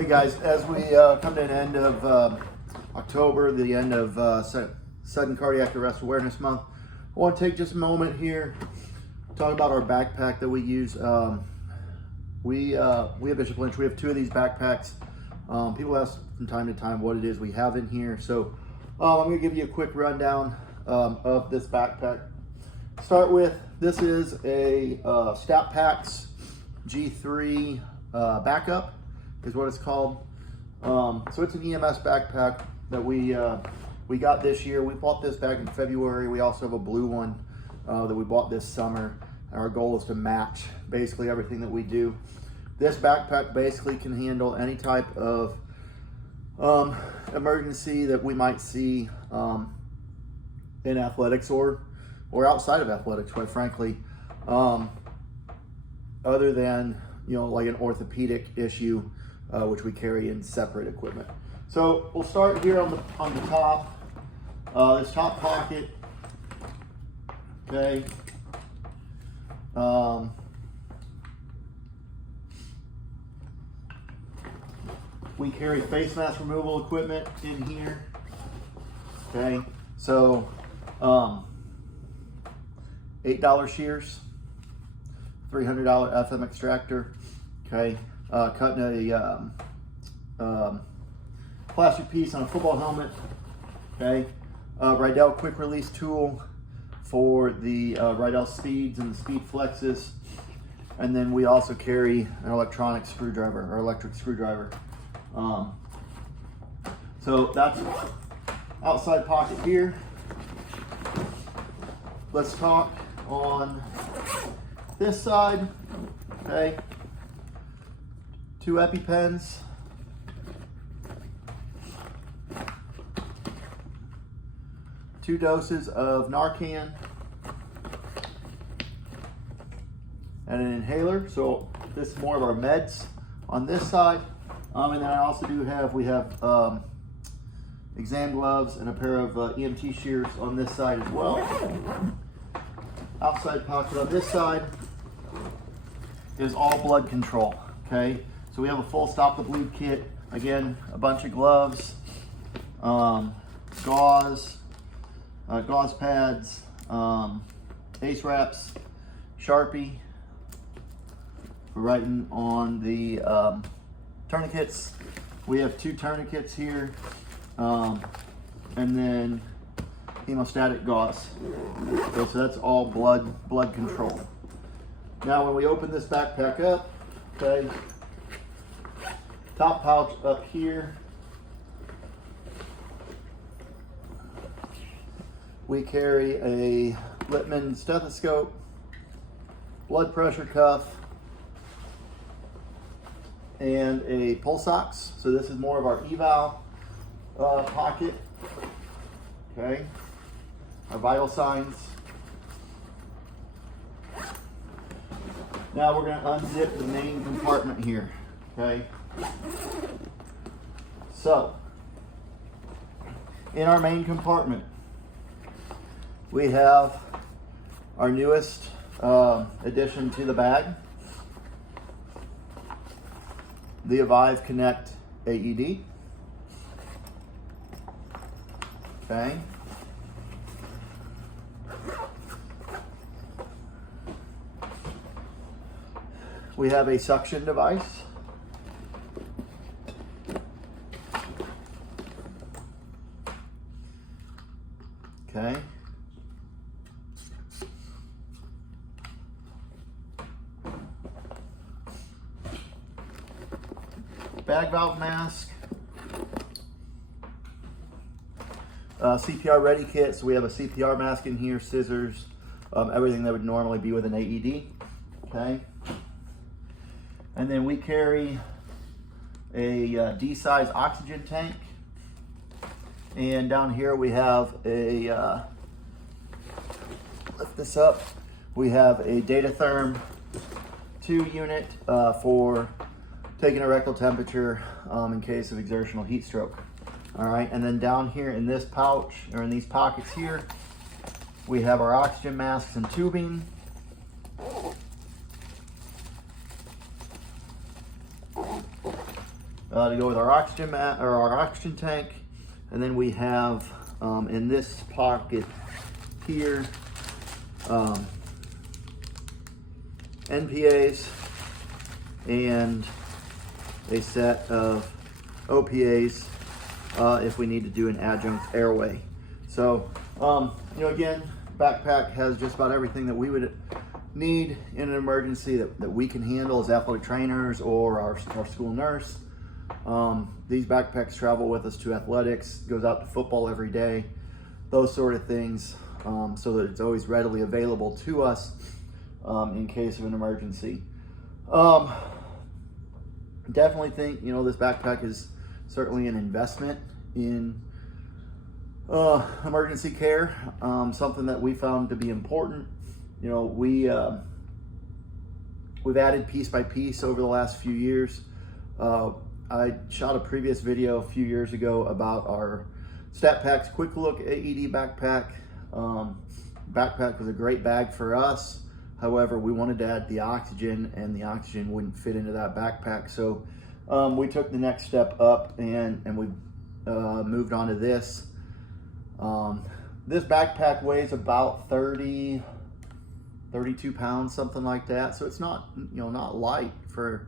Hey guys, as we come to an end of October, the end of Sudden Cardiac Arrest Awareness Month, I want to take just a moment here to talk about our backpack that we use. We at Bishop Lynch, we have two of these backpacks. People ask from time to time what it is we have in here. So I'm going to give you a quick rundown of this backpack. Start with, this is a StatPax G3 backup is what it's called. So it's an EMS backpack that we got this year. We bought this back in February. We also have a blue one that we bought this summer. Our goal is to match basically everything that we do. This backpack basically can handle any type of emergency that we might see in athletics or outside of athletics, quite frankly, other than, you know, like an orthopedic issue, which we carry in separate equipment. So we'll start here on the top, this top pocket. Okay. We carry face mask removal equipment in here. Okay. So $8 shears, $300 FM extractor. Okay. Cutting a plastic piece on a football helmet. Okay. Rydell quick release tool for the Rydell speeds and the speed flexes. And then we also carry an electronic screwdriver or electric screwdriver. So that's outside pocket here. Let's talk on this side. Okay. 2 EpiPens. 2 doses of Narcan. And an inhaler. So this is more of our meds on this side. And then I also we have exam gloves and a pair of EMT shears on this side as well. Outside pocket on this side is all blood control. Okay, so we have a full stop the bleed kit. Again, a bunch of gloves, gauze pads, ace wraps, Sharpie for writing on the tourniquets. We have 2 tourniquets here, and then hemostatic gauze. Okay, so that's all blood control. Now when we open this backpack up, okay, top pouch up here, we carry a Littman stethoscope, blood pressure cuff, and a pulse ox. So this is more of our eval pocket. Okay, our vital signs. Now we're going to unzip the main compartment here. Okay, so in our main compartment we have our newest addition to the bag, the Avive Connect AED. Okay. We have a suction device. Okay. Bag valve mask. CPR ready kit. So we have a CPR mask in here, scissors, everything that would normally be with an AED. Okay. And then we carry a D-size oxygen tank. And down here we have a, lift this up, we have a Datatherm 2 unit for taking a rectal temperature in case of exertional heat stroke. All right, and then down here in this pouch, or in these pockets here, we have our oxygen masks and tubing. to go with our oxygen mat or our oxygen tank. And then we have in this pocket here NPAs and a set of OPAs if we need to do an adjunct airway. So, you know, again, backpack has just about everything that we would need in an emergency that we can handle as athletic trainers or our school nurse. These backpacks travel with us to athletics, goes out to football every day, those sort of things, so that it's always readily available to us in case of an emergency. Definitely think, you know, this backpack is certainly an investment in emergency care, something that we found to be important. You know, we've added piece by piece over the last few years. I shot a previous video a few years ago about our StatPack's Quick Look AED backpack. Backpack was a great bag for us. However, we wanted to add the oxygen, and the oxygen wouldn't fit into that backpack. So we took the next step up and we moved on to this. This backpack weighs about 32 pounds, something like that. So it's not, you know, not light for,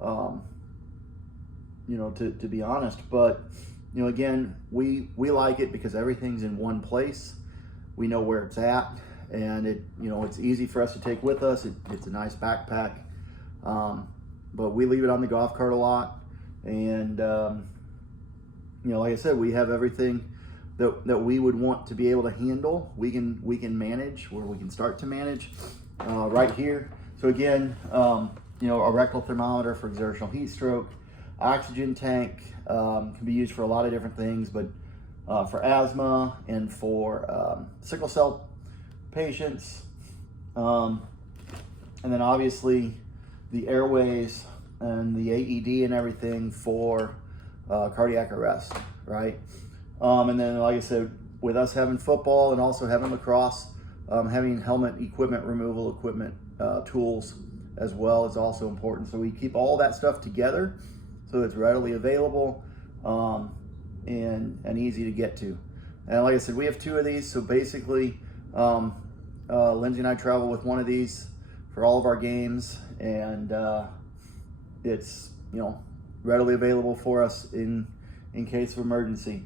you know, to be honest. But, you know, again, we like it because everything's in one place. We know where it's at, and it, you know, it's easy for us to take with us. It's a nice backpack, but we leave it on the golf cart a lot. And, you know, like I said, we have everything that we would want to be able to handle. We can manage, where we can start to manage right here. So again, you know, a rectal thermometer for exertional heat stroke, oxygen tank can be used for a lot of different things, but for asthma and for sickle cell patients, and then obviously the airways and the AED and everything for cardiac arrest, right? And then, like I said, with us having football and also having lacrosse, having helmet equipment, removal equipment, tools as well is also important. So we keep all that stuff together so it's readily available and easy to get to. And like I said, we have 2 of these. So basically, Lindsay and I travel with one of these for all of our games, and it's, you know, readily available for us in case of emergency.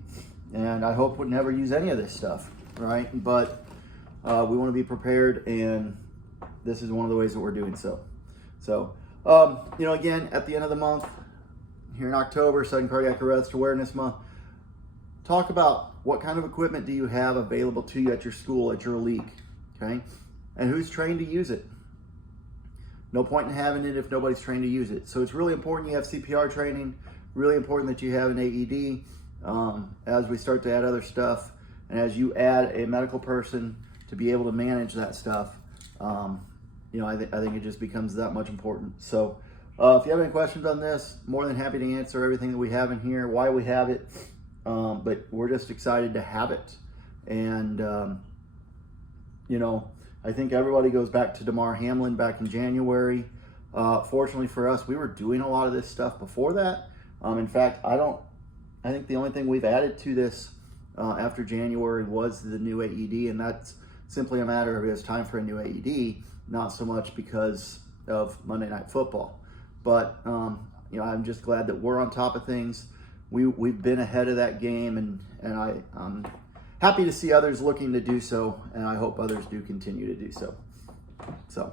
And I hope we'd never use any of this stuff, right? But we want to be prepared, and this is one of the ways that we're doing so. So, you know, again, at the end of the month, here in October, Sudden Cardiac Arrest Awareness Month, talk about what kind of equipment do you have available to you at your school, at your league, okay? And who's trained to use it? No point in having it if nobody's trained to use it. So it's really important you have CPR training, really important that you have an AED. As we start to add other stuff, and as you add a medical person to be able to manage that stuff, you know, I think it just becomes that much important. So if you have any questions on this, more than happy to answer everything that we have in here, why we have it, but we're just excited to have it. And, you know, I think everybody goes back to Damar Hamlin back in January. Fortunately for us, we were doing a lot of this stuff before that. In fact, I think the only thing we've added to this after January was the new AED, and that's simply a matter of it's time for a new AED, not so much because of Monday Night Football. But you know, I'm just glad that we're on top of things. We've been ahead of that game, and I'm happy to see others looking to do so, and I hope others do continue to do so. So.